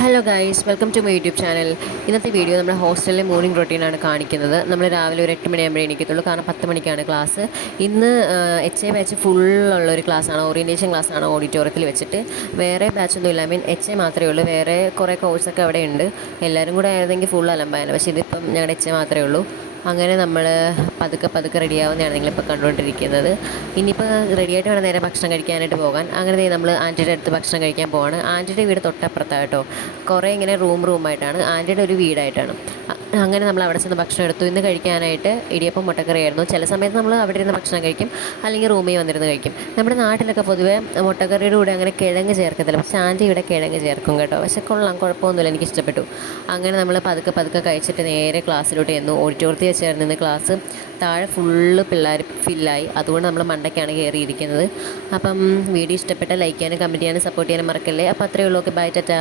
Hello guys, welcome to my YouTube channel. ഇന്നത്തെ video നമ്മുടെ ഹോസ്റ്റലിലെ മോർണിംഗ് റൊട്ടീനാണ് കാണിക്കുന്നത്. നമ്മൾ രാവിലെ ഒരു 8 മണിയാകുമ്പോഴേ എണീക്കത്തുള്ളൂ, കാരണം 10 മണിക്കാണ് ക്ലാസ്. ഇന്ന് HA ബാച്ച് ഫുള്ളുള്ളൊരു ക്ലാസ്സാണ്, ഓറിയൻറ്റേഷൻ ക്ലാസ്സാണ് ഓഡിറ്റോറിയത്തിൽ വെച്ചിട്ട്. വേറെ ബാച്ചൊന്നും ഇല്ല, HA മാത്രമേ ഉള്ളൂ. വേറെ കുറേ കോഴ്സൊക്കെ അവിടെ ഉണ്ട്. എല്ലാവരും കൂടെ ആയിരുന്നെങ്കിൽ ഫുൾ അലമ്പായാണ്. പക്ഷേ ഇതിപ്പം ഞങ്ങളുടെ HA മാത്രമേ ഉള്ളൂ. അങ്ങനെ നമ്മൾ പതുക്കെ പതുക്കെ റെഡിയാവുന്നതാണ് നിങ്ങളിപ്പോൾ കണ്ടുകൊണ്ടിരിക്കുന്നത്. ഇനിയിപ്പോൾ റെഡിയായിട്ട് വേണം നേരെ ഭക്ഷണം കഴിക്കാനായിട്ട് പോകാൻ. അങ്ങനെ നമ്മൾ ആൻറ്റിയുടെ അടുത്ത് ഭക്ഷണം കഴിക്കാൻ പോവാണ്. ആൻറ്റിയുടെ വീട് തൊട്ടപ്പുറത്താണ് കേട്ടോ. കുറേ ഇങ്ങനെ റൂമായിട്ടാണ്, ആൻറ്റിയുടെ ഒരു വീടായിട്ടാണ്. അങ്ങനെ നമ്മൾ അവിടെ ചെന്ന് ഭക്ഷണം എടുത്തു. ഇന്ന് കഴിക്കാനായിട്ട് ഇടിയപ്പം മുട്ടക്കറിയായിരുന്നു. ചില സമയത്ത് നമ്മൾ അവിടെ ഇരുന്ന് ഭക്ഷണം കഴിക്കും, അല്ലെങ്കിൽ റൂമിൽ വന്നിരുന്ന് കഴിക്കും. നമ്മുടെ നാട്ടിലൊക്കെ പൊതുവേ മുട്ടക്കറിയുടെ കൂടെ അങ്ങനെ കിഴങ്ങ് ചേർക്കത്തില്ല, പക്ഷേ ആൻറ്റി ഇവിടെ കിഴങ്ങ് ചേർക്കും കേട്ടോ. പക്ഷേ കൊള്ളാം, കുഴപ്പമൊന്നുമില്ല, എനിക്കിഷ്ടപ്പെട്ടു. അങ്ങനെ നമ്മൾ പതുക്കെ പതുക്കെ കഴിച്ചിട്ട് നേരെ ക്ലാസ്സിലോട്ട് ചെന്നു. ഓഡിറ്റോറിയത്തിൽ വെച്ചായിരുന്നു ഇന്ന് ക്ലാസ്. താഴെ ഫുള്ള് പിള്ളേർ ഫില്ലായി, അതുകൊണ്ട് നമ്മൾ മണ്ടയ്ക്കാണ് കയറിയിരിക്കുന്നത്. അപ്പം വീഡിയോ ഇഷ്ടപ്പെട്ട ലൈക്ക് ചെയ്യാനും കമൻറ്റ് ചെയ്യാനും സപ്പോർട്ട് ചെയ്യാനും മറക്കല്ലേ. അപ്പോൾ അത്രയേ ഉള്ളൂ. Okay, bye, Tata.